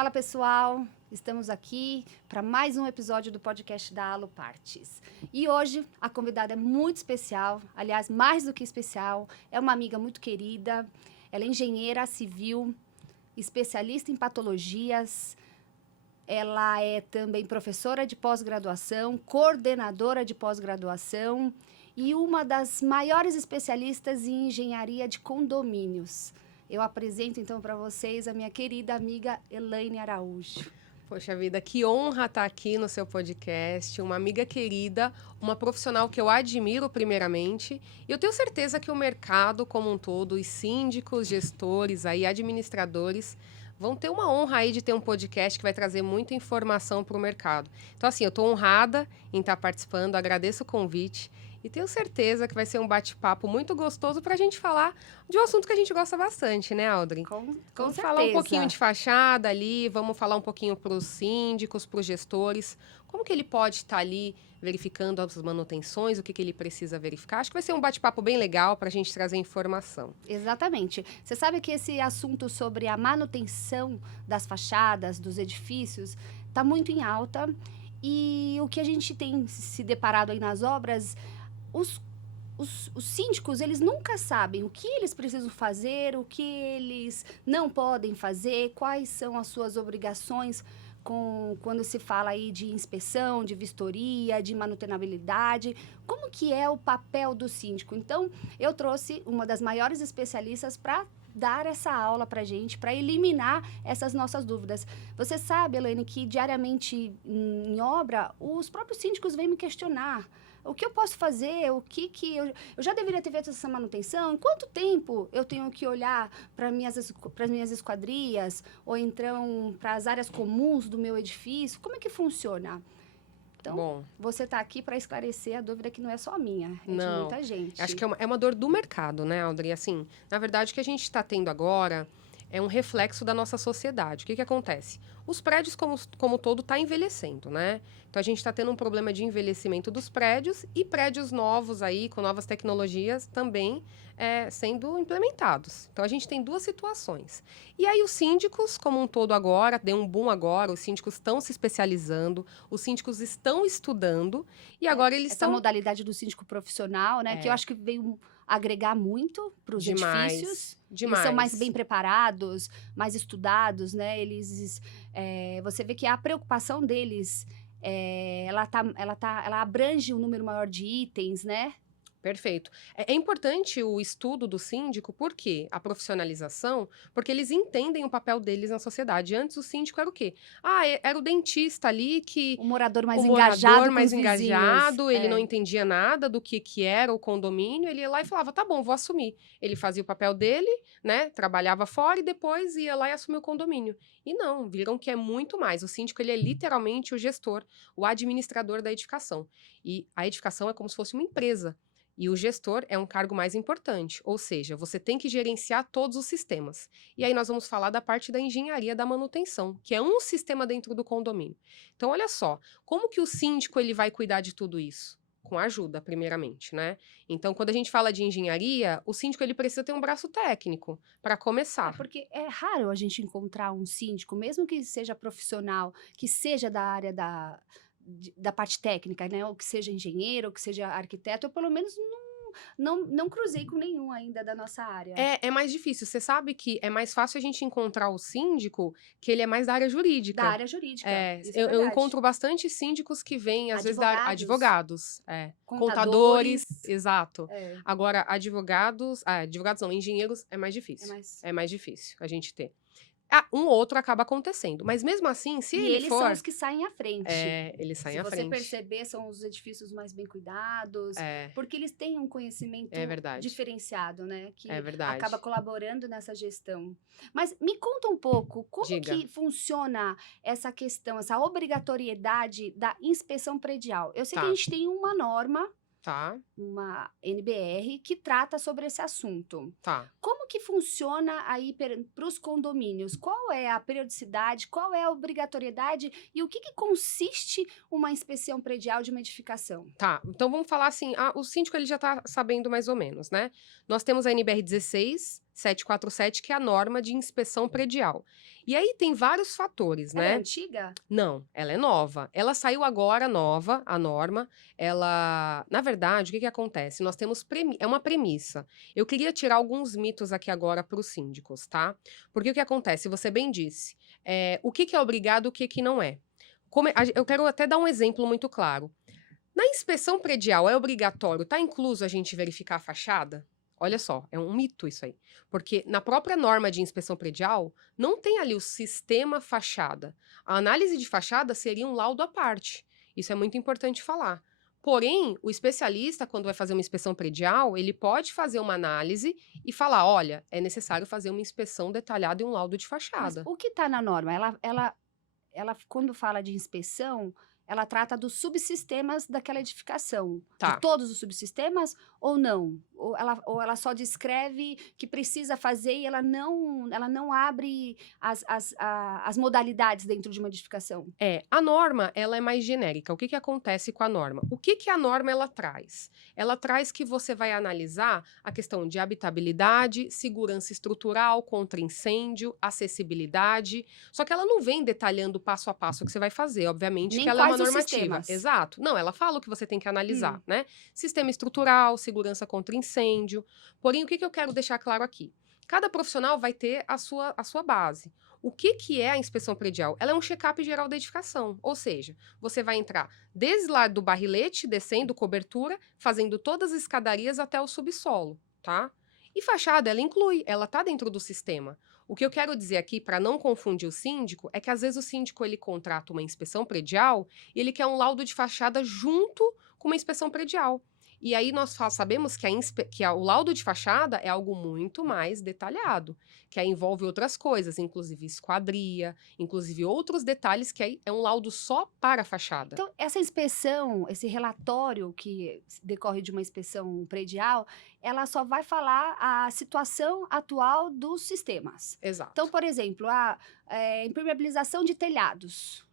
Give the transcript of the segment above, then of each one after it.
Fala pessoal, estamos aqui para mais um episódio do podcast da Alupartes. E hoje a convidada é muito especial, aliás, mais do que especial, é uma amiga muito querida, ela é engenheira civil, especialista em patologias, ela é também professora de pós-graduação, coordenadora de pós-graduação e uma das maiores especialistas em engenharia de condomínios. Eu apresento, então, para vocês a minha querida amiga Elaine Araújo. Poxa vida, que honra estar aqui no seu podcast, uma amiga querida, uma profissional que eu admiro primeiramente, e eu tenho certeza que o mercado como um todo, os síndicos, gestores, aí, administradores, vão ter uma honra aí de ter um podcast que vai trazer muita informação para o mercado. Então, assim, eu estou honrada em estar participando, agradeço o convite, e tenho certeza que vai ser um bate-papo muito gostoso para a gente falar de um assunto que a gente gosta bastante, né, Audrey? Com Vamos certeza. falar um pouquinho de fachada ali, vamos falar um pouquinho para os síndicos, para os gestores, como que ele pode estar ali verificando as manutenções, o que ele precisa verificar. Acho que vai ser um bate-papo bem legal para a gente trazer informação. Exatamente. Você sabe que esse assunto sobre a manutenção das fachadas, dos edifícios, está muito em alta. E o que a gente tem se deparado aí nas obras, os síndicos, eles nunca sabem o que eles precisam fazer, o que eles não podem fazer, quais são as suas obrigações quando se fala aí de inspeção, de vistoria, de manutenabilidade. Como que é o papel do síndico? Então, eu trouxe uma das maiores especialistas para dar essa aula para a gente, para eliminar essas nossas dúvidas. Você sabe, Elaine, que diariamente em obra, os próprios síndicos vêm me questionar. O que eu posso fazer? O que eu já deveria ter feito essa manutenção? Em quanto tempo eu tenho que olhar para as minhas esquadrias? Ou então para as áreas comuns do meu edifício? Como é que funciona? Então, Bom, você está aqui para esclarecer a dúvida que não é só minha, é de muita gente. Acho que é uma dor do mercado, né, Audrey? Assim, na verdade, o que a gente está tendo agora é um reflexo da nossa sociedade. O que acontece? Os prédios, como todo, está envelhecendo, né? Então, a gente está tendo um problema de envelhecimento dos prédios e prédios novos aí, com novas tecnologias, também sendo implementados. Então, a gente tem duas situações. E aí, os síndicos, como um todo agora, deu um boom agora, os síndicos estão se especializando, os síndicos estão estudando, e agora eles Essa estão... modalidade do síndico profissional, né? Que eu acho que veio agregar muito para os edifícios. Demais. Eles são mais bem preparados, mais estudados, né? Você vê que a preocupação deles, ela abrange um número maior de itens, né? Perfeito. É importante o estudo do síndico, por quê? A profissionalização, porque eles entendem o papel deles na sociedade. Antes o síndico era o quê? Era o dentista ali que... O morador mais o engajado morador com mais os engajado, vizinhos. ele não entendia nada do que era o condomínio, ele ia lá e falava, tá bom, vou assumir. Ele fazia o papel dele, né, trabalhava fora e depois ia lá e assumia o condomínio. E não, viram que é muito mais. O síndico, ele é literalmente o gestor, o administrador da edificação. E a edificação é como se fosse uma empresa. E o gestor é um cargo mais importante, ou seja, você tem que gerenciar todos os sistemas. E aí nós vamos falar da parte da engenharia da manutenção, que é um sistema dentro do condomínio. Então, olha só, como que o síndico ele vai cuidar de tudo isso? Com ajuda, primeiramente, né? Então, quando a gente fala de engenharia, o síndico ele precisa ter um braço técnico para começar. Porque é raro a gente encontrar um síndico, mesmo que seja profissional, que seja da área da parte técnica, né? Ou que seja engenheiro, ou que seja arquiteto, eu pelo menos não cruzei com nenhum ainda da nossa área. É mais difícil. Você sabe que é mais fácil a gente encontrar o síndico que ele é mais da área jurídica. Da área jurídica. Eu encontro bastante síndicos que vêm, às vezes, da advogados. Contadores, exato. Agora, advogados não, engenheiros é mais difícil. É mais difícil a gente ter. Um outro acaba acontecendo. Mas mesmo assim, se ele for... são os que saem à frente. Eles saem à frente. Se você perceber, são os edifícios mais bem cuidados. Porque eles têm um conhecimento diferenciado, né? Que acaba colaborando nessa gestão. Mas me conta um pouco, como que funciona essa questão, essa obrigatoriedade da inspeção predial? Eu sei que a gente tem uma norma, uma NBR, que trata sobre esse assunto. Como que funciona aí para os condomínios? Qual é a periodicidade, qual é a obrigatoriedade e o que consiste uma inspeção predial de uma edificação? Então vamos falar assim, o síndico ele já está sabendo mais ou menos, né? Nós temos a NBR 16, 747, que é a norma de inspeção predial. E aí tem vários fatores, Ela é né? antiga? Não, ela é nova. Ela saiu agora nova, a norma. Ela, na verdade, o que que acontece? Nós temos é uma premissa. Eu queria tirar alguns mitos aqui agora para os síndicos, tá? Porque o que acontece? Você bem disse. O que que é obrigado, o que que não é. Eu quero até dar um exemplo muito claro. Na inspeção predial é obrigatório, tá incluso a gente verificar a fachada? Olha só, é um mito isso aí. Porque na própria norma de inspeção predial, não tem ali o sistema fachada. A análise de fachada seria um laudo à parte. Isso é muito importante falar. Porém, o especialista, quando vai fazer uma inspeção predial, ele pode fazer uma análise e falar: olha, é necessário fazer uma inspeção detalhada e um laudo de Mas fachada. o que está na norma? Ela, quando fala de inspeção, ela trata dos subsistemas daquela edificação, de Tá. todos os subsistemas ou não? Ou ela só descreve que precisa fazer e ela não abre as modalidades dentro de uma edificação? A norma, ela é mais genérica. O que que acontece com a norma? O que que a norma ela traz? Ela traz que você vai analisar a questão de habitabilidade, segurança estrutural contra incêndio, acessibilidade. Só que ela não vem detalhando passo a passo o que você vai fazer. Obviamente que Nem ela é uma quais os normativa. sistemas? Exato. Não, ela fala o que você tem que analisar, Hum. né? Sistema estrutural, segurança contra incêndio. Porém, o que que eu quero deixar claro aqui? Cada profissional vai ter a sua base. O que que é a inspeção predial? Ela é um check-up geral da edificação, ou seja, você vai entrar desde lá do barrilete, descendo cobertura, fazendo todas as escadarias até o subsolo, tá? E fachada, ela inclui, ela tá dentro do sistema. O que eu quero dizer aqui, para não confundir o síndico, é que às vezes o síndico ele contrata uma inspeção predial e ele quer um laudo de fachada junto com uma inspeção predial. E aí nós sabemos que, o laudo de fachada é algo muito mais detalhado, que aí envolve outras coisas, inclusive esquadria, inclusive outros detalhes que aí é um laudo só para a fachada. Então, essa inspeção, esse relatório que decorre de uma inspeção predial, ela só vai falar a situação atual dos sistemas. Então, Exato. por exemplo, a impermeabilização de telhados.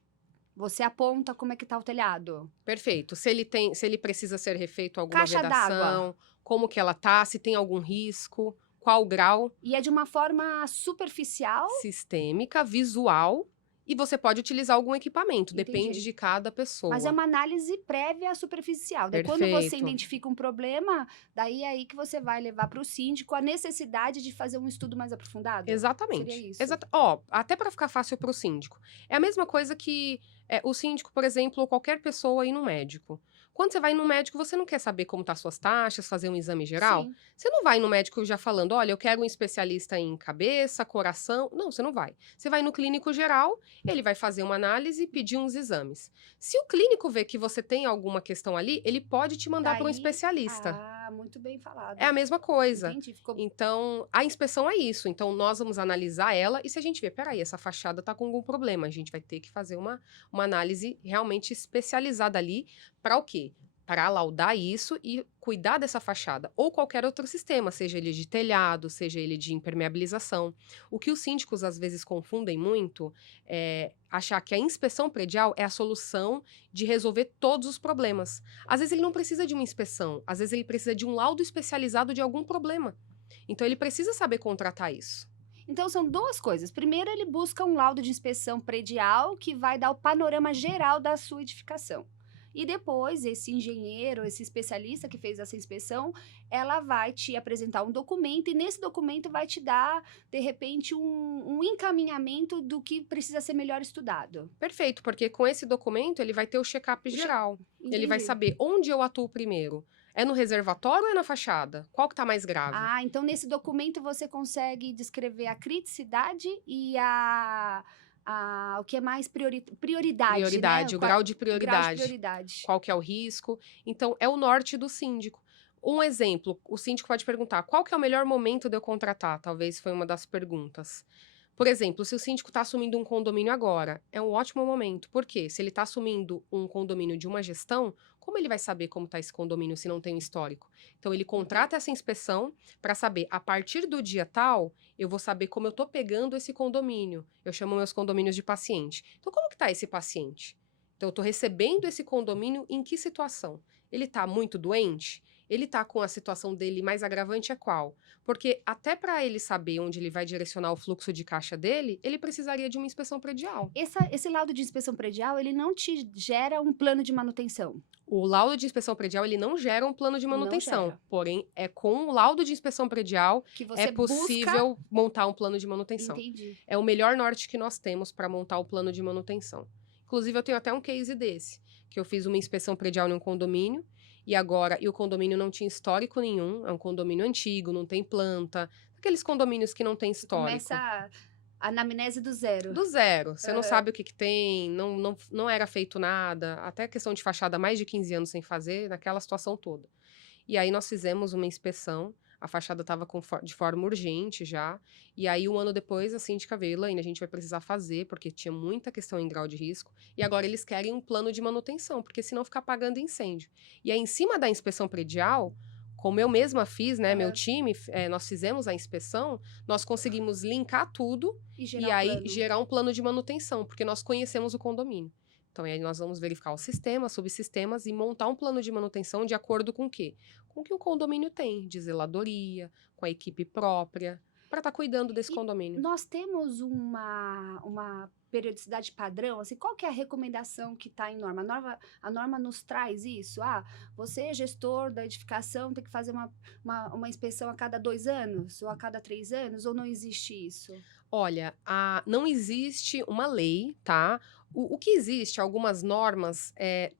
Você aponta como é que está o telhado. Perfeito. Se ele precisa ser refeito alguma Caixa d'água. vedação, como que ela tá, se tem algum risco, qual o grau, E é de uma forma superficial. sistêmica, visual, e você pode utilizar algum equipamento, depende Entendi. de cada Mas é pessoa. uma análise prévia superficial. Daí, quando você Perfeito. identifica um problema, daí é aí que você vai levar para o síndico a necessidade de fazer um estudo mais aprofundado? Seria Exatamente. isso? Ó, até para ficar fácil para o síndico. É a mesma coisa que o síndico, por exemplo, ou qualquer pessoa ir no médico. Quando você vai no médico, você não quer saber como tá suas taxas, fazer um exame geral? Sim. Você não vai no médico já falando, olha, eu quero um especialista em cabeça, coração. Não, você não vai. Você vai no clínico geral, ele vai fazer uma análise e pedir uns exames. Se o clínico vê que você tem alguma questão ali, ele pode te mandar para um Daí, especialista. muito bem falado. É a mesma coisa. Entendi. Ficou. Então, a inspeção é isso. Então, nós vamos analisar ela e se a gente ver, peraí, essa fachada tá com algum problema, a gente vai ter que fazer uma análise realmente especializada ali para o quê? Para laudar isso e cuidar dessa fachada. Ou qualquer outro sistema, seja ele de telhado, seja ele de impermeabilização. O que os síndicos às vezes confundem muito é achar que a inspeção predial é a solução de resolver todos os problemas. Às vezes ele não precisa de uma inspeção, às vezes ele precisa de um laudo especializado de algum problema. Então ele precisa saber contratar isso. Então, são duas coisas. Primeiro, ele busca um laudo de inspeção predial que vai dar o panorama geral da sua edificação. E depois, esse engenheiro, esse especialista que fez essa inspeção, ela vai te apresentar um documento e nesse documento vai te dar, de repente, um encaminhamento do que precisa ser melhor estudado. Perfeito, porque com esse documento ele vai ter o check-up geral. Ele vai Entendi. saber onde eu atuo primeiro. É no reservatório ou é na fachada? Qual que tá mais grave? Ah, então nesse documento você consegue descrever a criticidade e o que é mais prioridade, Prioridade, né? o grau de Grau de prioridade. prioridade. Qual que é o risco? Então, é o norte do síndico. Um exemplo, o síndico pode perguntar, qual que é o melhor momento de eu contratar? Talvez foi uma das perguntas. Por exemplo, se o síndico está assumindo um condomínio agora, é um ótimo momento. Por quê? Se ele está assumindo um condomínio de uma gestão, como ele vai saber como está esse condomínio se não tem um histórico? Então, ele contrata essa inspeção para saber, a partir do dia tal, eu vou saber como eu estou pegando esse condomínio. Eu chamo meus condomínios de paciente. Então, como que está esse paciente? Então, eu estou recebendo esse condomínio em que situação? Ele está muito doente? Ele tá com a situação dele mais agravante é qual? Porque até para ele saber onde ele vai direcionar o fluxo de caixa dele, ele precisaria de uma inspeção predial. Esse laudo de inspeção predial, ele não te gera um plano de manutenção? O laudo de inspeção predial, ele não gera um plano de Não manutenção, gera. porém, é com o laudo de inspeção predial Que é você busca. possível montar um plano de manutenção. Entendi. É o melhor norte que nós temos para montar o plano de manutenção. Inclusive, eu tenho até um case desse, que eu fiz uma inspeção predial em um condomínio, e o condomínio não tinha histórico nenhum, é um condomínio antigo, não tem planta, aqueles condomínios que não tem histórico. Começa a anamnese do zero. Do zero. Você não Aham. sabe o que tem, não era feito nada, até questão de fachada, mais de 15 anos sem fazer, naquela situação toda. E aí nós fizemos uma inspeção, a fachada estava de forma urgente já, e aí um ano depois a síndica veio, Elaine, a gente vai precisar fazer, porque tinha muita questão em grau de risco, e agora eles querem um plano de manutenção, porque senão fica apagando incêndio. E aí em cima da inspeção predial, como eu mesma fiz, né, meu Aham. time, nós fizemos a inspeção, nós conseguimos linkar tudo E e gerar o aí plano. gerar um plano de manutenção, porque nós conhecemos o condomínio. Então, aí nós vamos verificar os sistemas, subsistemas e montar um plano de manutenção de acordo com o quê? Com o que o condomínio tem, de zeladoria, com a equipe própria, para estar cuidando desse E condomínio. nós temos uma periodicidade padrão, assim, qual que é a recomendação que está em norma? A norma nos traz isso? Ah, você, gestor da edificação, tem que fazer uma inspeção a cada 2 anos, ou a cada 3 anos, ou não existe isso? Olha, não existe uma lei, tá? O que existe, algumas normas,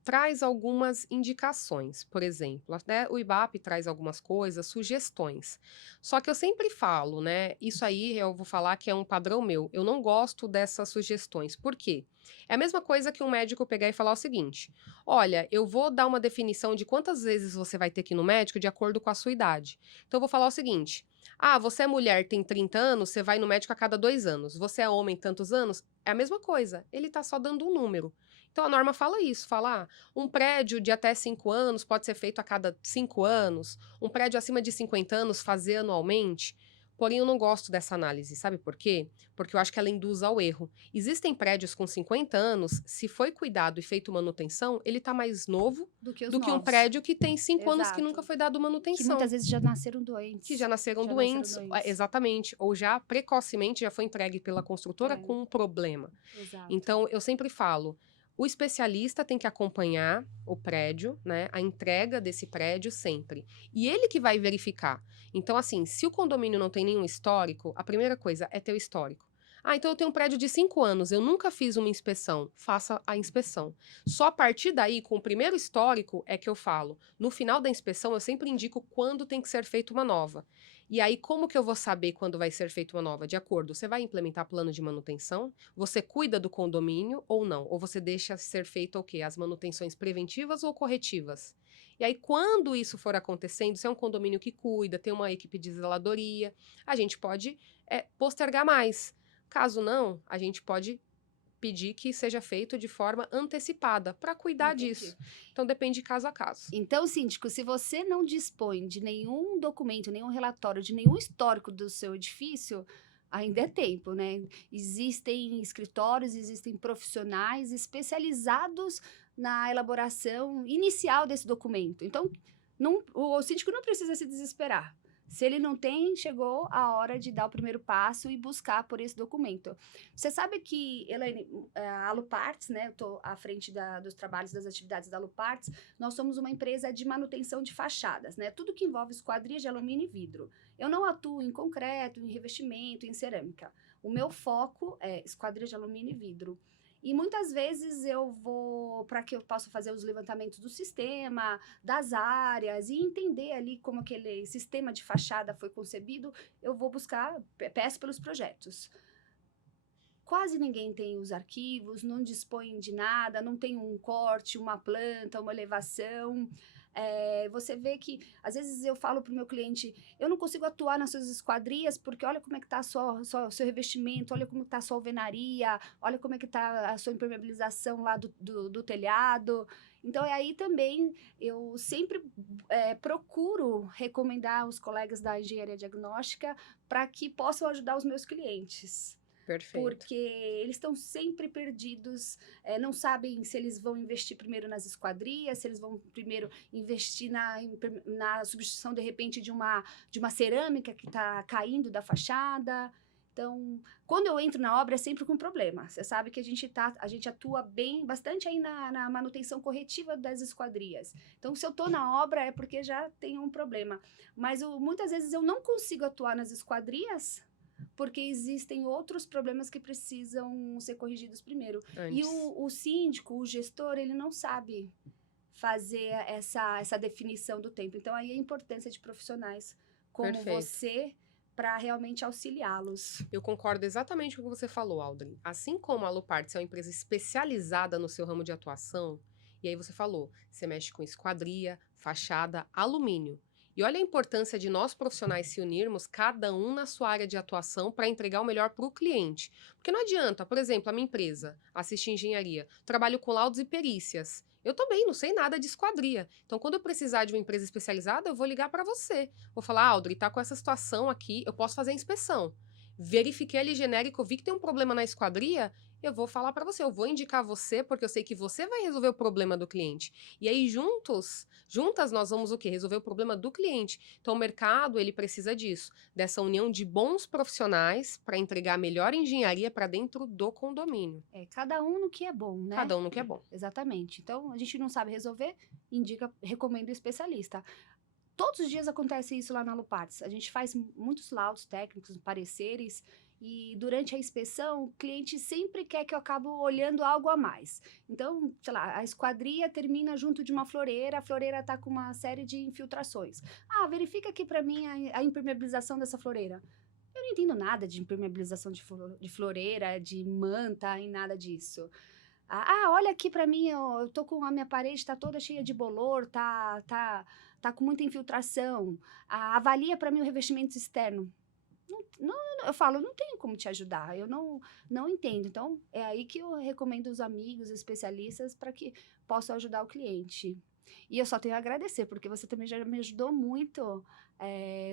traz algumas indicações. Por exemplo, até o IBAP traz algumas coisas, sugestões. Só que eu sempre falo, né? Isso aí eu vou falar que é um padrão meu. Eu não gosto dessas sugestões. Por quê? É a mesma coisa que um médico pegar e falar o seguinte: olha, eu vou dar uma definição de quantas vezes você vai ter que ir no médico de acordo com a sua idade. Então, eu vou falar o seguinte. Ah, você é mulher, tem 30 anos, você vai no médico a cada 2 anos. Você é homem, tantos anos, é a mesma coisa. Ele tá só dando um número. Então a norma fala isso, fala, um prédio de até 5 anos pode ser feito a cada 5 anos, um prédio acima de 50 anos fazer anualmente. Porém, eu não gosto dessa análise, sabe por quê? Porque eu acho que ela induz ao erro. Existem prédios com 50 anos, se foi cuidado e feito manutenção, ele tá mais novo Do que os do que um novos. prédio que tem 5 anos que Exato. nunca foi dado manutenção. Que muitas vezes já nasceram doentes. Que já nasceram Já doentes, nasceram doentes. exatamente, ou já precocemente já foi entregue pela construtora É. com um problema. Exato. Então, eu sempre falo, o especialista tem que acompanhar o prédio, né, a entrega desse prédio sempre. E ele que vai verificar. Então, assim, se o condomínio não tem nenhum histórico, a primeira coisa é ter o histórico. Ah, então eu tenho um prédio de 5 anos, eu nunca fiz uma inspeção. Faça a inspeção. Só a partir daí, com o primeiro histórico, é que eu falo. No final da inspeção, eu sempre indico quando tem que ser feita uma nova. E aí, como que eu vou saber quando vai ser feita uma nova? De acordo, você vai implementar plano de manutenção? Você cuida do condomínio ou não? Ou você deixa ser feito o quê? As manutenções preventivas ou corretivas? E aí, quando isso for acontecendo, se é um condomínio que cuida, tem uma equipe de zeladoria, a gente pode postergar mais. Caso não, a gente pode pedir que seja feito de forma antecipada para cuidar Entendi. disso. Então depende de caso a caso. Então, síndico, se você não dispõe de nenhum documento, nenhum relatório, de nenhum histórico do seu edifício, ainda é tempo, né? Existem escritórios, existem profissionais especializados na elaboração inicial desse documento. Então, o síndico não precisa se desesperar. Se ele não tem, chegou a hora de dar o primeiro passo e buscar por esse documento. Você sabe que, Elaine, a Aluparts, né? Eu estou à frente dos trabalhos, das atividades da Aluparts. Nós somos uma empresa de manutenção de fachadas, né? Tudo que envolve esquadrias de alumínio e vidro. Eu não atuo em concreto, em revestimento, em cerâmica. O meu foco é esquadrias de alumínio e vidro. E muitas vezes eu vou, para que eu possa fazer os levantamentos do sistema, das áreas e entender ali como aquele sistema de fachada foi concebido, eu vou buscar, peço pelos projetos. Quase ninguém tem os arquivos, não dispõe de nada, não tem um corte, uma planta, uma elevação. Você vê que, às vezes eu falo para o meu cliente, eu não consigo atuar nas suas esquadrias, porque olha como é que está o seu revestimento, olha como está a sua alvenaria, olha como é que está a sua impermeabilização lá do telhado. Então, aí também eu sempre procuro recomendar os colegas da engenharia diagnóstica para que possam ajudar os meus clientes. Perfeito. porque eles estão sempre perdidos, não sabem se eles vão investir primeiro nas esquadrias, se eles vão primeiro investir na substituição, de repente, de uma cerâmica que está caindo da fachada. Então, quando eu entro na obra, é sempre com problema. Você sabe que a gente atua bastante aí na manutenção corretiva das esquadrias. Então, se eu estou na obra, é porque já tem um problema. Mas muitas vezes eu não consigo atuar nas esquadrias porque existem outros problemas que precisam ser corrigidos primeiro. E Antes. o síndico, o gestor, ele não sabe fazer essa definição do tempo. Então, aí a importância de profissionais como Perfeito. você para realmente auxiliá-los. Eu concordo exatamente com o que você falou, Aldrin. Assim como a Luparts é uma empresa especializada no seu ramo de atuação, e aí você falou, você mexe com esquadria, fachada, alumínio. E olha a importância de nós profissionais se unirmos, cada um na sua área de atuação, para entregar o melhor para o cliente. Porque não adianta, por exemplo, a minha empresa, Assiste Engenharia, trabalho com laudos e perícias. Eu também não sei nada de esquadria. Então, quando eu precisar de uma empresa especializada, eu vou ligar para você. Vou falar, Aldri, tá com essa situação aqui, eu posso fazer a inspeção. Verifiquei ali genérico, vi que tem um problema na esquadria, eu vou falar para você, eu vou indicar você, porque eu sei que você vai resolver o problema do cliente. E aí, juntas, nós vamos o quê? Resolver o problema do cliente. Então, o mercado, ele precisa disso, dessa união de bons profissionais para entregar a melhor engenharia para dentro do condomínio. Cada um no que é bom, né? Cada um no que é bom. Exatamente. Então, a gente não sabe resolver, recomenda o especialista. Todos os dias acontece isso lá na Luparts. A gente faz muitos laudos técnicos, pareceres, e durante a inspeção, o cliente sempre quer que eu acabe olhando algo a mais. Então, sei lá, a esquadria termina junto de uma floreira, a floreira está com uma série de infiltrações. Verifica aqui para mim a impermeabilização dessa floreira. Eu não entendo nada de impermeabilização de floreira, de manta e nada disso. Olha aqui para mim, eu tô com a minha parede tá toda cheia de bolor, tá com muita infiltração. Avalia para mim o revestimento externo. Eu falo, não tenho como te ajudar, eu não entendo. Então, é aí que eu recomendo os amigos, especialistas, para que possam ajudar o cliente. E eu só tenho a agradecer, porque você também já me ajudou muito.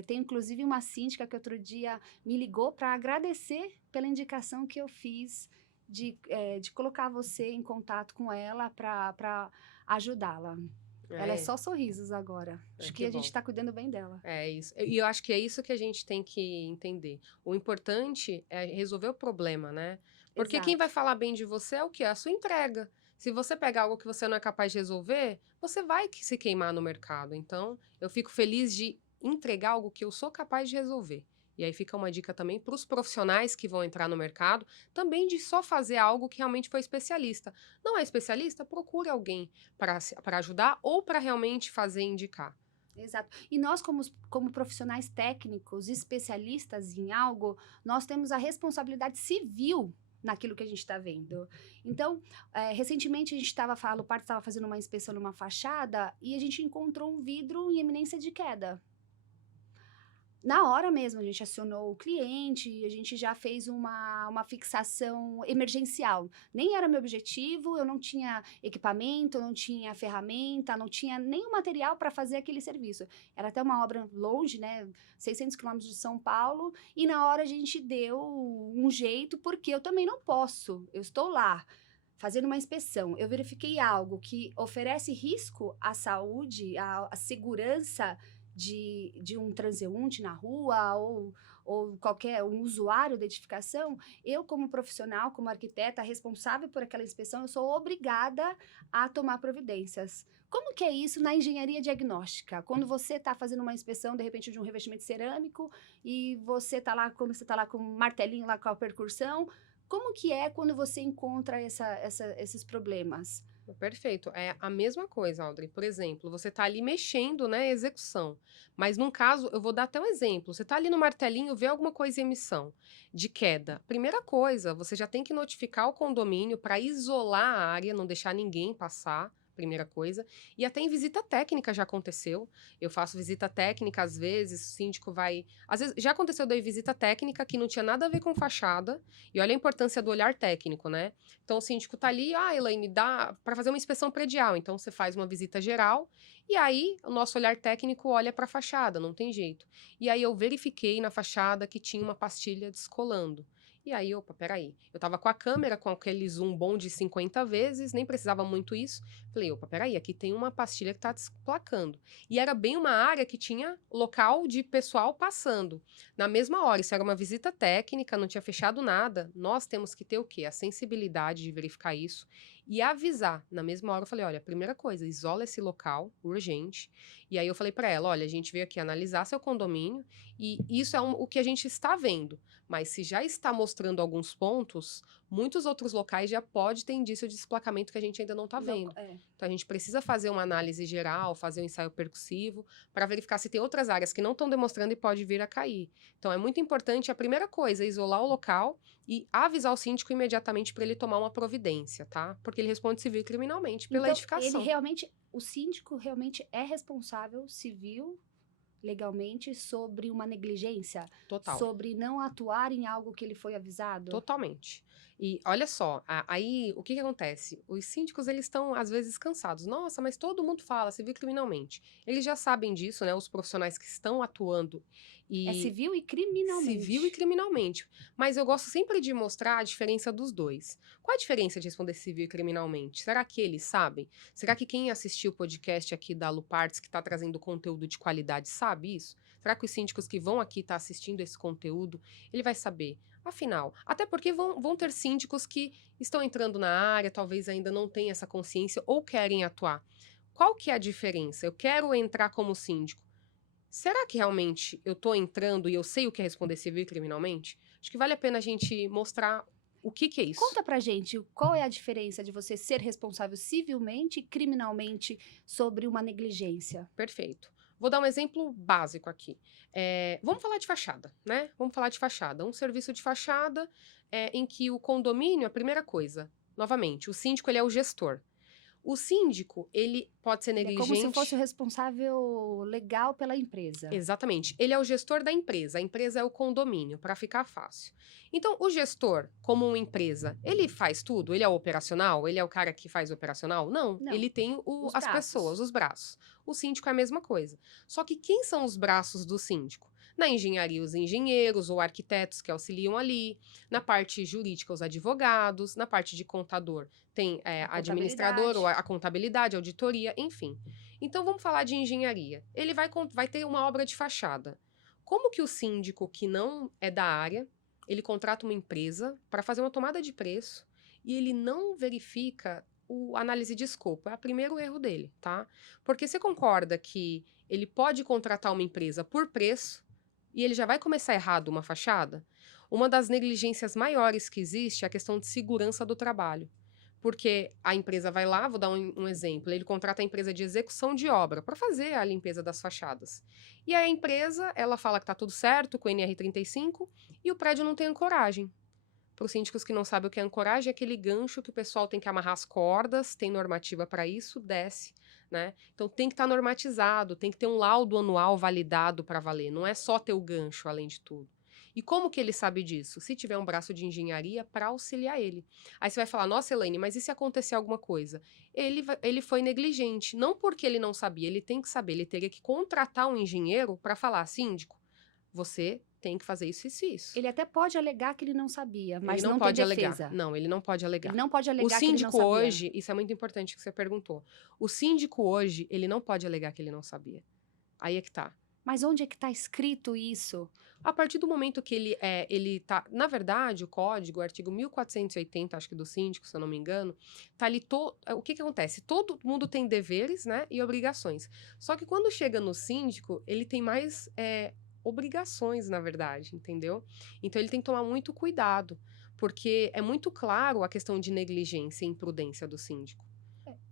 Tem inclusive uma síndica que outro dia me ligou para agradecer pela indicação que eu fiz de colocar você em contato com ela para ajudá-la. Ela é É, só sorrisos agora. Acho que que a gente bom. está cuidando bem dela. É isso. E eu acho que é isso que a gente tem que entender. O importante é resolver o problema, né? Porque quem vai Exato. falar bem de você é o quê? A sua entrega. Se você pegar algo que você não é capaz de resolver, você vai se queimar no mercado. Então, eu fico feliz de entregar algo que eu sou capaz de resolver. E aí fica uma dica também para os profissionais que vão entrar no mercado, também de só fazer algo que realmente foi especialista. Não é especialista? Procure alguém para ajudar ou para realmente fazer e indicar. Exato. E nós, como profissionais técnicos, especialistas em algo, nós temos a responsabilidade civil naquilo que a gente está vendo. Então, recentemente a Alupar estava fazendo uma inspeção numa fachada e a gente encontrou um vidro em eminência de queda. Na hora mesmo, a gente acionou o cliente, a gente já fez uma fixação emergencial. Nem era meu objetivo, eu não tinha equipamento, eu não tinha ferramenta, não tinha nenhum material para fazer aquele serviço. Era até uma obra longe, né, 600 quilômetros de São Paulo, e na hora a gente deu um jeito, porque eu também não posso, eu estou lá fazendo uma inspeção, eu verifiquei algo que oferece risco à saúde, à segurança de um transeunte na rua ou qualquer um usuário da edificação, eu como profissional, como arquiteta responsável por aquela inspeção, eu sou obrigada a tomar providências. Como que é isso na engenharia diagnóstica? Quando você está fazendo uma inspeção, de repente, de um revestimento cerâmico e você está lá, quando você está lá com um martelinho lá com a percussão, como que é quando você encontra esses problemas? Perfeito. É a mesma coisa, Audrey. Por exemplo, você está ali mexendo, né, execução. Mas num caso, eu vou dar até um exemplo. Você está ali no martelinho, vê alguma coisa em emissão de queda. Primeira coisa, você já tem que notificar o condomínio para isolar a área, não deixar ninguém passar. Primeira coisa. E até em visita técnica já aconteceu. Eu faço visita técnica às vezes, o síndico vai. Às vezes já aconteceu daí visita técnica que não tinha nada a ver com fachada. E olha a importância do olhar técnico, né? Então, o síndico tá ali, Elaine, dá para fazer uma inspeção predial. Então, você faz uma visita geral e aí o nosso olhar técnico olha para a fachada, não tem jeito. E aí eu verifiquei na fachada que tinha uma pastilha descolando. E aí, opa, peraí. Eu tava com a câmera, com aquele zoom bom de 50 vezes, nem precisava muito isso. Falei, opa, peraí, aqui tem uma pastilha que tá desplacando. E era bem uma área que tinha local de pessoal passando. Na mesma hora, isso era uma visita técnica, não tinha fechado nada. Nós temos que ter o quê? A sensibilidade de verificar isso e avisar. Na mesma hora, eu falei, olha, primeira coisa, isola esse local, urgente. E aí eu falei pra ela, olha, a gente veio aqui analisar seu condomínio e isso é o que a gente está vendo. Mas se já está mostrando alguns pontos, muitos outros locais já pode ter indício de desplacamento que a gente ainda não está vendo. Então a gente precisa fazer uma análise geral, fazer um ensaio percussivo, para verificar se tem outras áreas que não estão demonstrando e pode vir a cair. Então é muito importante, a primeira coisa, é isolar o local e avisar o síndico imediatamente para ele tomar uma providência, tá? Porque ele responde civil e criminalmente pela Então, edificação. o síndico realmente é responsável civil, legalmente, sobre uma negligência? Total. Sobre não atuar em algo que ele foi avisado? Totalmente. E olha só, aí o que acontece? Os síndicos, eles estão às vezes cansados. Nossa, mas todo mundo fala civil e criminalmente. Eles já sabem disso, né? Os profissionais que estão atuando É e civil e criminalmente. civil e criminalmente. Mas eu gosto sempre de mostrar a diferença dos dois. Qual a diferença de responder civil e criminalmente? Será que eles sabem? Será que quem assistiu o podcast aqui da Luparts, que está trazendo conteúdo de qualidade, sabe isso? Será que os síndicos que vão aqui estar assistindo esse conteúdo, ele vai saber? Afinal, até porque vão ter síndicos que estão entrando na área, talvez ainda não tenham essa consciência ou querem atuar. Qual que é a diferença? Eu quero entrar como síndico. Será que realmente eu tô entrando e eu sei o que é responder civil e criminalmente? Acho que vale a pena a gente mostrar o que é isso. Conta pra gente qual é a diferença de você ser responsável civilmente e criminalmente sobre uma negligência. Perfeito. Vou dar um exemplo básico aqui. Vamos falar de fachada, né? Vamos falar de fachada. Um serviço de fachada em que o condomínio, a primeira coisa, novamente, o síndico ele é o gestor. O síndico, ele pode ser negligente. É como se fosse o responsável legal pela empresa. Exatamente. Ele é o gestor da empresa. A empresa é o condomínio, para ficar fácil. Então, o gestor, como uma empresa, ele faz tudo? Ele é o operacional? Ele é o cara que faz o operacional? Não. Não. Ele tem Os as braços. pessoas, os braços. O síndico é a mesma coisa. Só que quem são os braços do síndico? Na engenharia, os engenheiros ou arquitetos que auxiliam ali. Na parte jurídica, os advogados. Na parte de contador, tem administrador ou a contabilidade, auditoria, enfim. Então, vamos falar de engenharia. Ele vai ter uma obra de fachada. Como que o síndico, que não é da área, ele contrata uma empresa para fazer uma tomada de preço e ele não verifica a análise de escopo? É o primeiro erro dele, tá? Porque você concorda que ele pode contratar uma empresa por preço e ele já vai começar errado uma fachada? Uma das negligências maiores que existe é a questão de segurança do trabalho. Porque a empresa vai lá, vou dar um exemplo, ele contrata a empresa de execução de obra para fazer a limpeza das fachadas. E a empresa, ela fala que tá tudo certo com o NR35 e o prédio não tem ancoragem. Para os síndicos que não sabem o que é ancoragem, é aquele gancho que o pessoal tem que amarrar as cordas, tem normativa para isso, desce, né? Então tem que estar normatizado, tem que ter um laudo anual validado para valer, não é só ter o gancho, além de tudo. E como que ele sabe disso? Se tiver um braço de engenharia para auxiliar ele. Aí você vai falar, nossa, Elaine, mas e se acontecer alguma coisa? Ele foi negligente, não porque ele não sabia, ele tem que saber, ele teria que contratar um engenheiro para falar, síndico, você tem que fazer isso e isso. Ele até pode alegar que ele não sabia, mas ele não não pode tem defesa. alegar. Não, ele não pode alegar. Ele não pode alegar o que ele não síndico sabia. hoje, isso é muito importante que você perguntou. O síndico hoje, ele não pode alegar que ele não sabia. Aí é que tá. Mas onde é que está escrito isso? A partir do momento que ele tá, na verdade, o código, o artigo 1480, acho que do síndico, se eu não me engano, tá ali o que acontece? Todo mundo tem deveres, né, e obrigações. Só que quando chega no síndico, ele tem mais obrigações, na verdade, entendeu? Então ele tem que tomar muito cuidado, porque é muito claro a questão de negligência e imprudência do síndico.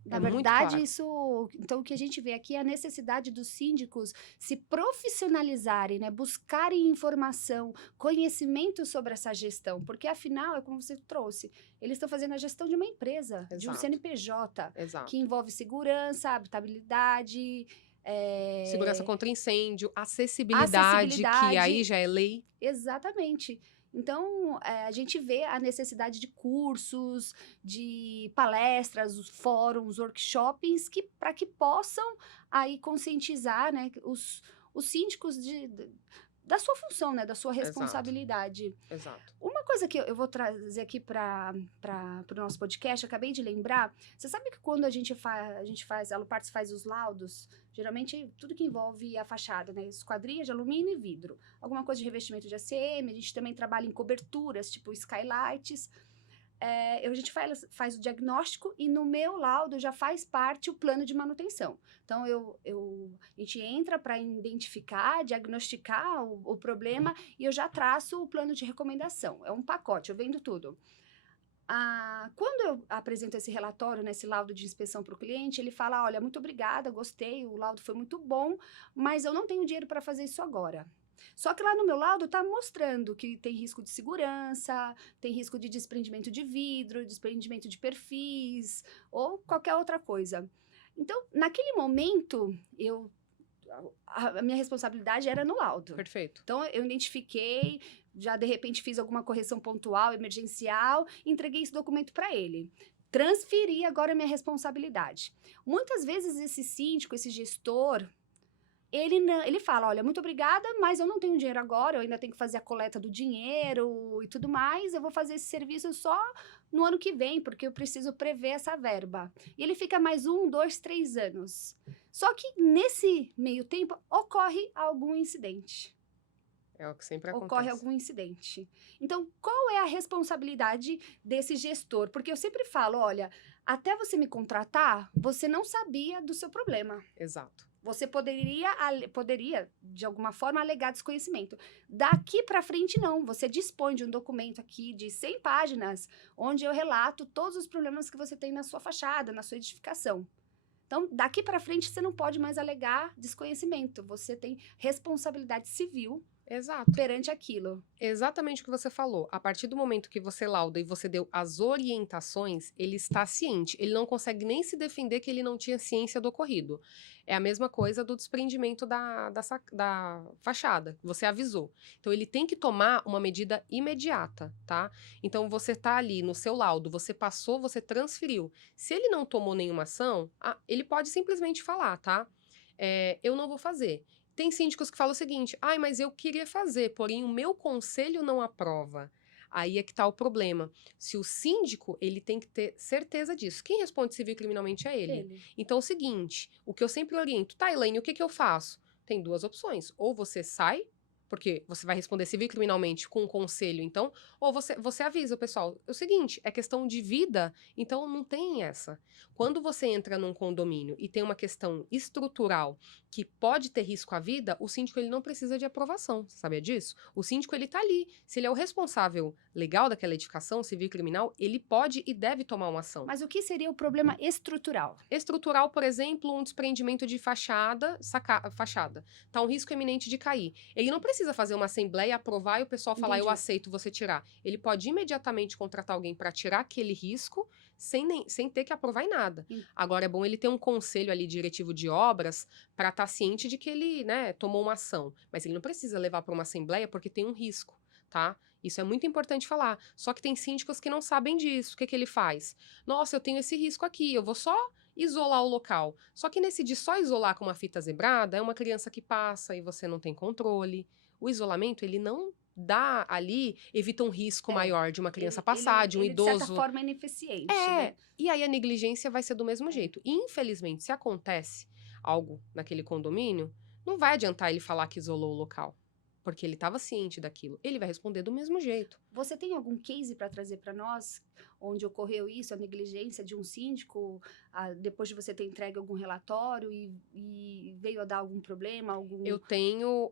Na muito verdade, claro. isso. Então, o que a gente vê aqui é a necessidade dos síndicos se profissionalizarem, né? Buscarem informação, conhecimento sobre essa gestão. Porque, afinal, é como você trouxe, eles estão fazendo a gestão de uma empresa, de um Exato. CNPJ, Exato. que envolve segurança, habitabilidade. Segurança contra incêndio, acessibilidade, que aí já é lei. Exatamente. Então, a gente vê a necessidade de cursos, de palestras, os fóruns, workshops, para que possam aí conscientizar, né, os síndicos da sua função, né? Da sua Exato, responsabilidade. exato. Uma coisa que eu vou trazer aqui para o nosso podcast, acabei de lembrar. Você sabe que quando a Luparts faz os laudos, geralmente tudo que envolve a fachada, né? Esquadria de alumínio e vidro. Alguma coisa de revestimento de ACM, a gente também trabalha em coberturas, tipo skylights. A gente faz o diagnóstico e no meu laudo já faz parte o plano de manutenção. Então, a gente entra para identificar, diagnosticar o problema e eu já traço o plano de recomendação. É um pacote, eu vendo tudo. Quando eu apresento esse relatório, esse laudo de inspeção para o cliente, ele fala, olha, muito obrigada, gostei, o laudo foi muito bom, mas eu não tenho dinheiro para fazer isso agora. Só que lá no meu laudo está mostrando que tem risco de segurança, tem risco de desprendimento de vidro, desprendimento de perfis ou qualquer outra coisa. Então, naquele momento, a minha responsabilidade era no laudo. Perfeito. Então, eu identifiquei, já de repente fiz alguma correção pontual, emergencial, entreguei esse documento para ele. Transferi agora a minha responsabilidade. Muitas vezes esse síndico, esse gestor, ele fala, olha, muito obrigada, mas eu não tenho dinheiro agora, eu ainda tenho que fazer a coleta do dinheiro e tudo mais, eu vou fazer esse serviço só no ano que vem, porque eu preciso prever essa verba. E ele fica mais 1, 2, 3 anos. Só que nesse meio tempo ocorre algum incidente. É o que sempre acontece. Ocorre algum incidente. Então, qual é a responsabilidade desse gestor? Porque eu sempre falo, olha, até você me contratar, você não sabia do seu problema. Exato. Você poderia, de alguma forma, alegar desconhecimento. Daqui para frente, não. Você dispõe de um documento aqui de 100 páginas, onde eu relato todos os problemas que você tem na sua fachada, na sua edificação. Então, daqui para frente, você não pode mais alegar desconhecimento. Você tem responsabilidade civil. Exato. Perante aquilo. Exatamente o que você falou. A partir do momento que você lauda e você deu as orientações, ele está ciente. Ele não consegue nem se defender que ele não tinha ciência do ocorrido. É a mesma coisa do desprendimento da fachada. Você avisou. Então, ele tem que tomar uma medida imediata, tá? Então, você tá ali no seu laudo, você passou, você transferiu. Se ele não tomou nenhuma ação, ele pode simplesmente falar, tá? Eu não vou fazer. Tem síndicos que falam o seguinte, mas eu queria fazer, porém o meu conselho não aprova. Aí é que tá o problema. Se o síndico, ele tem que ter certeza disso. Quem responde civil e criminalmente é ele. Então é o seguinte, o que eu sempre oriento, tá, Elaine, o que eu faço? Tem 2 opções. Ou você sai, porque você vai responder civil e criminalmente com um conselho, então, ou você avisa o pessoal, é o seguinte, é questão de vida, então não tem essa. Quando você entra num condomínio e tem uma questão estrutural que pode ter risco à vida, o síndico ele não precisa de aprovação, você sabia disso? O síndico ele tá ali, se ele é o responsável legal daquela edificação, civil e criminal, ele pode e deve tomar uma ação. Mas o que seria o problema estrutural? Estrutural, por exemplo, um desprendimento de fachada, tá um risco iminente de cair. Ele não precisa fazer uma assembleia, aprovar e o pessoal falar, eu aceito você tirar. Ele pode imediatamente contratar alguém para tirar aquele risco sem ter que aprovar em nada. Agora é bom ele ter um conselho ali diretivo de obras para estar ciente de que ele, né, tomou uma ação. Mas ele não precisa levar para uma assembleia porque tem um risco, tá? Isso é muito importante falar. Só que tem síndicos que não sabem disso. O que ele faz? Nossa, eu tenho esse risco aqui, eu vou só isolar o local. Só que nesse de só isolar com uma fita zebrada, é uma criança que passa e você não tem controle. O isolamento, ele não dá ali, evita um risco maior de uma criança passar, de um idoso. De certa forma, é ineficiente. Né? E aí a negligência vai ser do mesmo jeito. E, infelizmente, se acontece algo naquele condomínio, não vai adiantar ele falar que isolou o local. Porque ele estava ciente daquilo. Ele vai responder do mesmo jeito. Você tem algum case para trazer para nós, onde ocorreu isso, a negligência de um síndico, depois de você ter entregue algum relatório e veio a dar algum problema? Eu tenho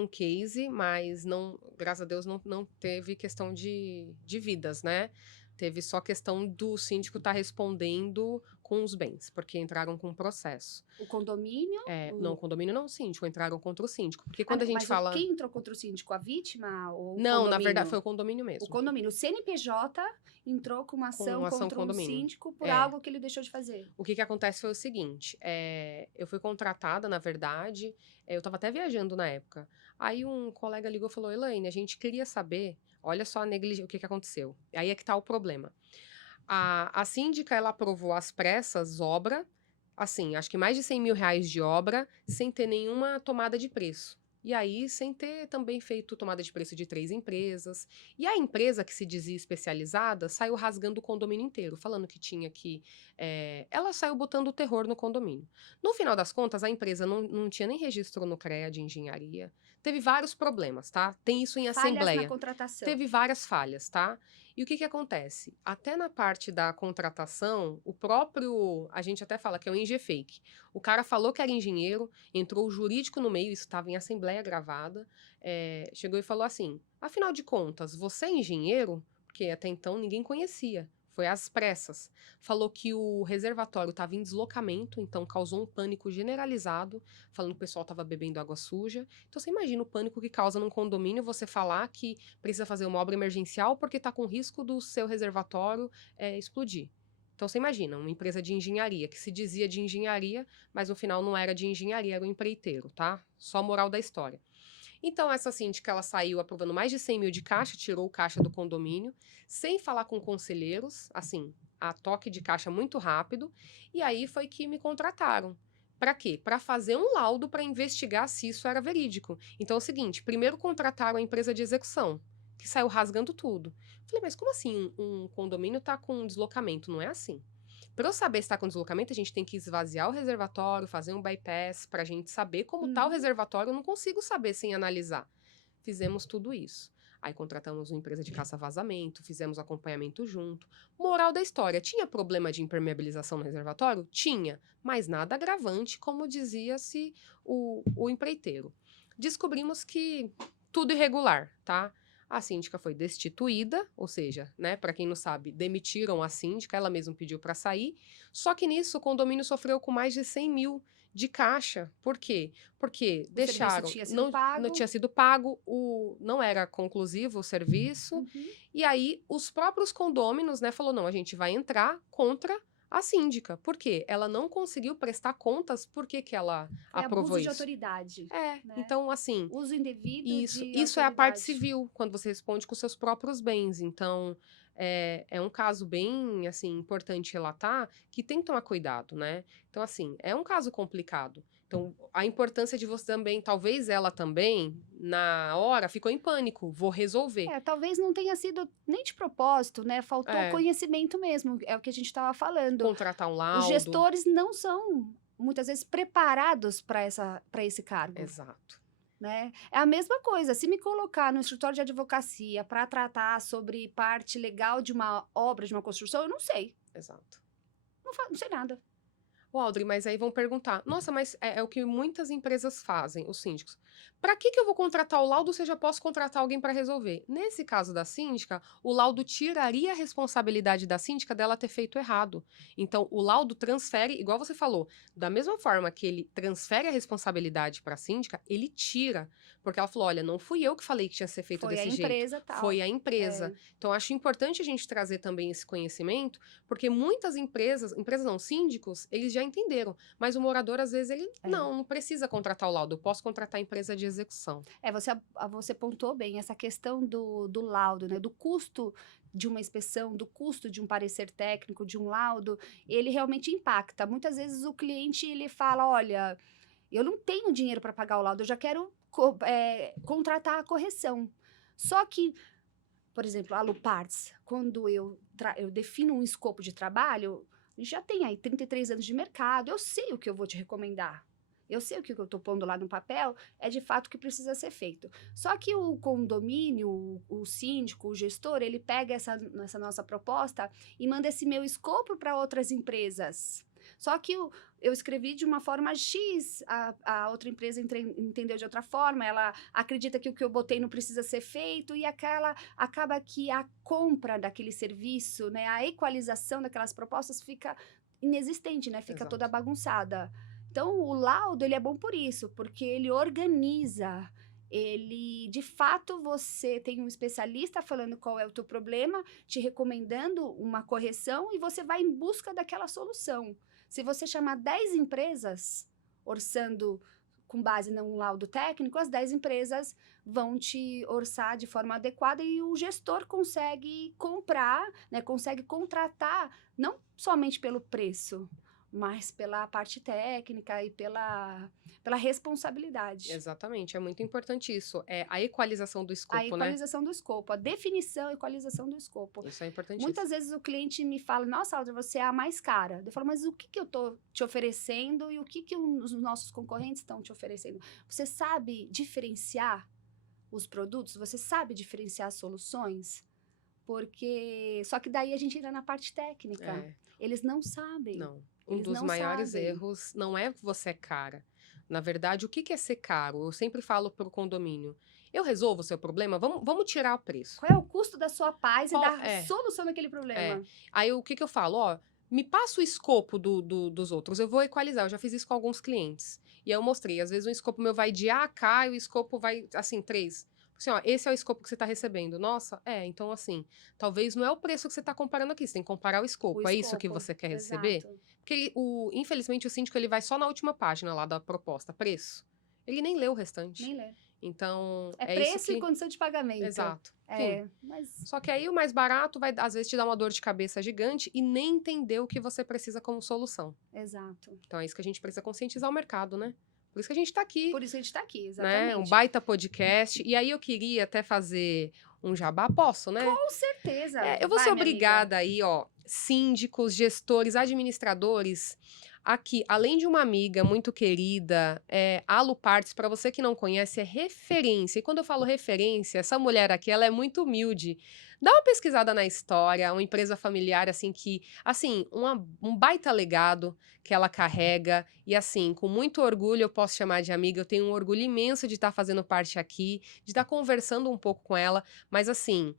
um case, mas não, graças a Deus não teve questão de vidas, né? Teve só questão do síndico estar respondendo com os bens, porque entraram com processo. O condomínio? Não, o condomínio não, o síndico. Entraram contra o síndico. Porque quando a gente fala... Mas quem entrou contra o síndico? A vítima ou o Não, condomínio? Na verdade, foi o condomínio mesmo. O condomínio. O CNPJ entrou com uma ação contra o síndico por algo que ele deixou de fazer. O que acontece foi o seguinte, eu fui contratada, na verdade, eu estava até viajando na época. Aí um colega ligou e falou, Elaine, a gente queria saber, olha só o que aconteceu. Aí é que tá o problema. A síndica, ela aprovou às pressas obra, assim, acho que mais de 100 mil reais de obra, sem ter nenhuma tomada de preço. E aí, sem ter também feito tomada de preço de 3 empresas. E a empresa que se dizia especializada saiu rasgando o condomínio inteiro, falando que tinha que. Ela saiu botando o terror no condomínio. No final das contas, a empresa não tinha nem registro no CREA de engenharia. Teve vários problemas, tá? Tem isso em Falhas na assembleia. contratação. Teve várias falhas, tá? E o que que acontece? Até na parte da contratação, o próprio. A gente até fala que é o Engefake. O cara falou que era engenheiro, entrou o jurídico no meio, isso estava em assembleia gravada, chegou e falou assim: afinal de contas, você é engenheiro? Porque até então ninguém conhecia. Foi às pressas. Falou que o reservatório estava em deslocamento, então causou um pânico generalizado, falando que o pessoal estava bebendo água suja. Então você imagina o pânico que causa num condomínio você falar que precisa fazer uma obra emergencial porque está com risco do seu reservatório explodir. Então você imagina, uma empresa de engenharia que se dizia de engenharia, mas no final não era de engenharia, era um empreiteiro, tá? Só a moral da história. Então, essa síndica, ela saiu aprovando mais de 100 mil de caixa, tirou o caixa do condomínio, sem falar com conselheiros, assim, a toque de caixa muito rápido, e aí foi que me contrataram. Para quê? Para fazer um laudo para investigar se isso era verídico. Então é o seguinte, primeiro contrataram a empresa de execução, que saiu rasgando tudo. Falei, mas como assim um condomínio está com deslocamento? Não é assim. Para eu saber se está com deslocamento, a gente tem que esvaziar o reservatório, fazer um bypass, para a gente saber como está o Uhum. reservatório. Eu não consigo saber sem analisar. Fizemos tudo isso. Aí contratamos uma empresa de caça-vazamento, fizemos acompanhamento junto. Moral da história: tinha problema de impermeabilização no reservatório? Tinha, mas nada agravante, como dizia-se o empreiteiro. Descobrimos que tudo irregular, tá? A síndica foi destituída, ou seja, né, para quem não sabe, demitiram a síndica, ela mesma pediu para sair. Só que nisso o condomínio sofreu com mais de 100 mil de caixa. Por quê? Porque O serviço deixaram, tinha sido não pago. tinha sido pago, não era conclusivo o serviço. Uhum. E aí os próprios condôminos, né, falou, não, a gente vai entrar contra a síndica. Por quê? Ela não conseguiu prestar contas por que que ela Foi aprovou abuso de isso. autoridade, É, né? então assim, Uso indevido isso, de isso é a parte autoridade. civil, quando você responde com seus próprios bens. Então, é um caso bem, assim, importante relatar, que tem que tomar cuidado, né? Então, assim, é um caso complicado. Então, a importância de você também, talvez ela também, na hora, ficou em pânico, vou resolver. Talvez não tenha sido nem de propósito, né? Faltou É, conhecimento mesmo, é o que a gente estava falando. contratar um Os laudo. gestores não são, muitas vezes, preparados para esse cargo. Exato, Né? É a mesma coisa, se me colocar no escritório de advocacia para tratar sobre parte legal de uma obra, de uma construção, eu não sei. exato. Não sei nada. Ô, Audrey, mas aí vão perguntar: nossa, mas é o que muitas empresas fazem, os síndicos. Para que que eu vou contratar o laudo se eu já posso contratar alguém para resolver? Nesse caso da síndica, o laudo tiraria a responsabilidade da síndica dela ter feito errado. Então, o laudo transfere, igual você falou, da mesma forma que ele transfere a responsabilidade para a síndica, ele tira. Porque ela falou: olha, não fui eu que falei que tinha que ser feito Foi a desse jeito. empresa Foi tal. a empresa. Então, acho importante a gente trazer também esse conhecimento, porque muitas empresas não, síndicos, eles já entenderam. Mas o morador, às vezes, ele não precisa contratar o laudo. Eu posso contratar a empresa de execução. Você pontuou bem essa questão do laudo, né? Do custo de uma inspeção, do custo de um parecer técnico, de um laudo, ele realmente impacta. Muitas vezes o cliente ele fala, olha, eu não tenho dinheiro para pagar o laudo, eu já quero contratar a correção. Só que, por exemplo, a Luparts, quando eu defino um escopo de trabalho, já tem aí 33 anos de mercado, eu sei o que eu vou te recomendar. Eu sei o que eu estou pondo lá no papel, é de fato o que precisa ser feito. Só que o condomínio, o síndico, o gestor, ele pega essa nossa proposta e manda esse meu escopo para outras empresas. Só que eu escrevi de uma forma X, a outra empresa entendeu de outra forma, ela acredita que o que eu botei não precisa ser feito, e acaba que a compra daquele serviço, né, a equalização daquelas propostas fica inexistente, né, fica Exato. toda bagunçada. Então, o laudo, ele é bom por isso, porque ele organiza, de fato, você tem um especialista falando qual é o teu problema, te recomendando uma correção e você vai em busca daquela solução. Se você chamar 10 empresas orçando com base num laudo técnico, as 10 empresas vão te orçar de forma adequada e o gestor consegue comprar, né, consegue contratar, não somente pelo preço, mas pela parte técnica e pela responsabilidade. Exatamente, é muito importante isso. É a equalização do A escopo, né? equalização do escopo, a definição e equalização do escopo. Isso é importantíssimo. Muitas vezes o cliente me fala, nossa, Audrey, você é a mais cara. Eu falo, mas o que eu estou te oferecendo e o que os nossos concorrentes estão te oferecendo? Você sabe diferenciar os produtos? Você sabe diferenciar as soluções? Porque, só que daí a gente entra na parte técnica. É, Eles não sabem. não. Um Eles dos não maiores sabem. erros não é que você é cara. Na verdade, o que que é ser caro? Eu sempre falo pro condomínio, eu resolvo o seu problema, vamos tirar o preço. Qual é o custo da sua paz e Qual da é? solução daquele problema? Aí o que que eu falo? Ó, me passa o escopo dos outros, eu vou equalizar. Eu já fiz isso com alguns clientes. E aí eu mostrei, às vezes o escopo meu vai de A a K e o escopo vai, assim, 3. Assim, ó, esse é o escopo que você está recebendo. Nossa, então assim, talvez não é o preço que você está comparando aqui, você tem que comparar o O escopo. É isso que escopo, você quer receber? exato. Porque infelizmente o síndico ele vai só na última página lá da proposta, preço. Ele nem lê o restante. Nem lê. Então, É é isso preço e que... condição de pagamento. Exato. Enfim, É, mas só que aí o mais barato vai, às vezes, te dar uma dor de cabeça gigante e nem entender o que você precisa como solução. exato. Então é isso que a gente precisa conscientizar o mercado, né? Por isso que a gente tá aqui, Por isso a gente está aqui, né? Um exatamente. baita podcast. E aí eu queria até fazer um jabá, posso, né? Com certeza. Eu vou Vai, ser minha amiga. obrigada aí, ó, síndicos, gestores, administradores. Aqui, além de uma amiga muito querida, a Lu Partes, para você que não conhece, é referência. E quando eu falo referência, essa mulher aqui, ela é muito humilde. Dá uma pesquisada na história, uma empresa familiar, assim, que, assim, um baita legado que ela carrega. E, assim, com muito orgulho, eu posso chamar de amiga. Eu tenho um orgulho imenso de estar fazendo parte aqui, de estar conversando um pouco com ela. Mas, assim,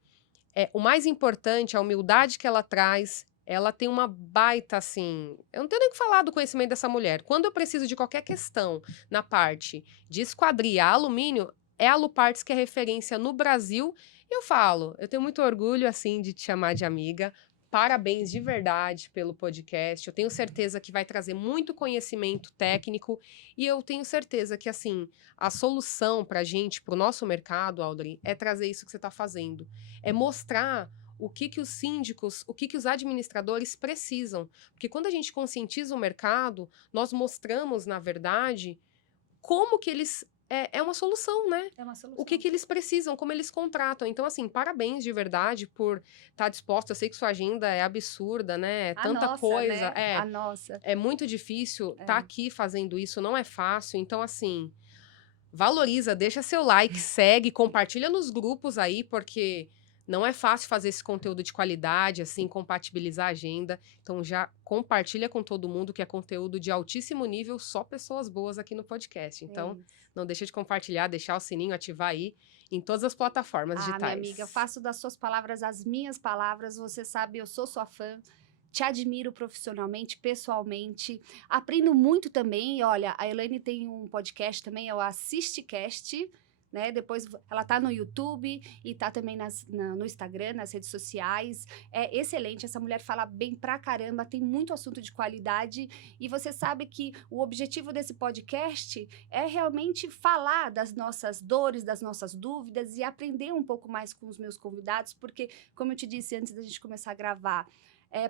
o mais importante, a humildade que ela traz, ela tem uma baita, assim... Eu não tenho nem o que falar do conhecimento dessa mulher. Quando eu preciso de qualquer questão na parte de esquadria, alumínio, é a Lu Partes que é referência no Brasil. E eu falo, eu tenho muito orgulho, assim, de te chamar de amiga. Parabéns de verdade pelo podcast. Eu tenho certeza que vai trazer muito conhecimento técnico. E eu tenho certeza que, assim, a solução para a gente, para o nosso mercado, Audrey, é trazer isso que você está fazendo. É mostrar o que que os síndicos, o que que os administradores precisam. Porque quando a gente conscientiza o mercado, nós mostramos, na verdade, como que eles... É uma solução, né? É uma solução. O que que eles precisam, como eles contratam. Então, assim, parabéns de verdade por estar disposto. Eu sei que sua agenda é absurda, né? A Tanta nossa, coisa. né? A nossa. É muito difícil estar É. aqui fazendo isso, não é fácil. Então, assim, valoriza, deixa seu like, segue, compartilha nos grupos aí, porque não é fácil fazer esse conteúdo de qualidade, assim, compatibilizar a agenda. Então já compartilha com todo mundo que é conteúdo de altíssimo nível, só pessoas boas aqui no podcast. Então, não deixa de compartilhar, deixar o sininho, ativar aí em todas as plataformas digitais. Minha amiga, eu faço das suas palavras as minhas palavras. Você sabe, eu sou sua fã. Te admiro profissionalmente, pessoalmente. Aprendo muito também. Olha, a Elaine tem um podcast também, é o AssisteCast, né? Depois ela tá no YouTube e tá também no Instagram, nas redes sociais. É excelente, essa mulher fala bem pra caramba, tem muito assunto de qualidade. E você sabe que o objetivo desse podcast é realmente falar das nossas dores, das nossas dúvidas e aprender um pouco mais com os meus convidados, porque, como eu te disse antes da gente começar a gravar,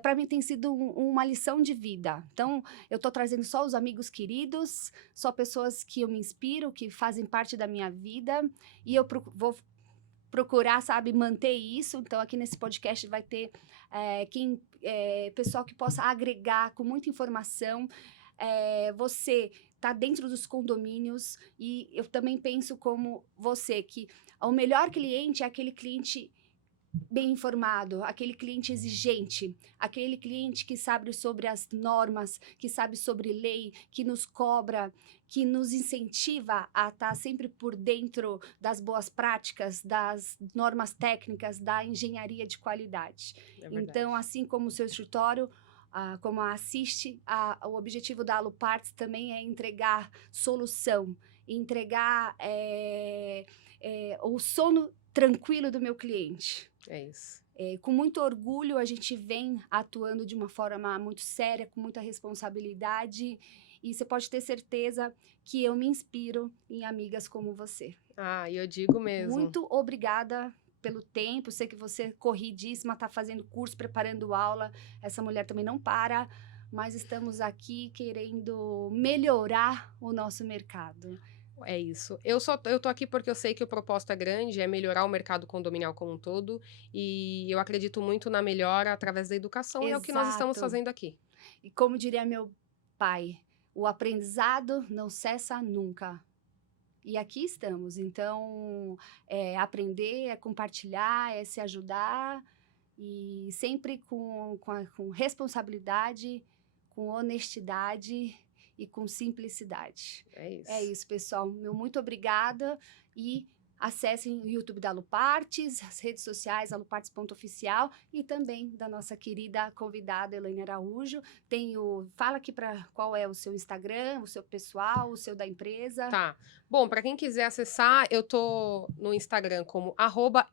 para mim tem sido uma lição de vida. Então, eu tô trazendo só os amigos queridos, só pessoas que eu me inspiro, que fazem parte da minha vida, e eu vou procurar, sabe, manter isso. Então, aqui nesse podcast vai ter pessoal que possa agregar com muita informação. Você tá dentro dos condomínios, e eu também penso como você, que o melhor cliente é aquele cliente bem informado, aquele cliente exigente, aquele cliente que sabe sobre as normas, que sabe sobre lei, que nos cobra, que nos incentiva a estar sempre por dentro das boas práticas, das normas técnicas, da engenharia de qualidade. Então, assim como o seu escritório, como a Assiste, o objetivo da Lu Partes também é entregar solução, entregar o sono tranquilo do meu cliente. É isso. Com muito orgulho, a gente vem atuando de uma forma muito séria, com muita responsabilidade, e você pode ter certeza que eu me inspiro em amigas como você. Eu digo mesmo. Muito obrigada pelo tempo, sei que você é corridíssima, está fazendo curso, preparando aula, essa mulher também não para. mas estamos aqui querendo melhorar o nosso mercado. É isso. Eu tô aqui porque eu sei que o propósito é grande, é melhorar o mercado condominial como um todo, e eu acredito muito na melhora através da educação, e é o que nós estamos Exato. fazendo aqui. E como diria meu pai, o aprendizado não cessa nunca. E aqui estamos. Então, é aprender, é compartilhar, é se ajudar e sempre com responsabilidade, com honestidade e com simplicidade. É É isso. isso, pessoal. Meu muito obrigada e acessem o YouTube da Alupartes, as redes sociais alupartes.oficial e também da nossa querida convidada Elaine Araújo. Fala aqui para qual é o seu Instagram, o seu pessoal, o seu da empresa. Tá. Bom, para quem quiser acessar, eu tô no Instagram como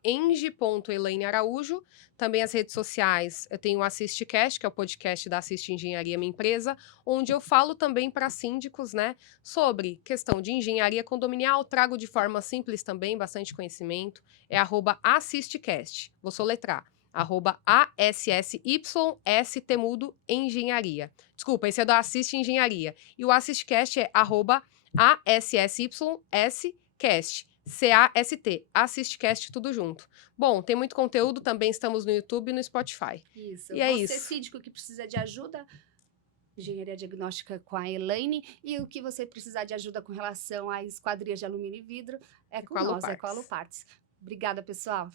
@eng.elainearaújo. Também as redes sociais, eu tenho o AssisteCast, que é o podcast da Assiste Engenharia Minha Empresa, onde eu falo também para síndicos, né, sobre questão de engenharia condominial, trago de forma simples também, bastante conhecimento, é @AssisteCast, vou soletrar, @ASSYSTmudo Engenharia. Desculpa, esse é do Assiste Engenharia. E o AssisteCast é @ASSYScast, CAST, AssisteCast, tudo junto. Bom, tem muito conteúdo, também estamos no YouTube e no Spotify. Isso. E é Você, isso. síndico que precisa de ajuda, engenharia diagnóstica com a Elaine. E o que você precisar de ajuda com relação a esquadrias de alumínio e vidro, é Com com a nós, é com a Luparts. Alupartes. Obrigada, pessoal.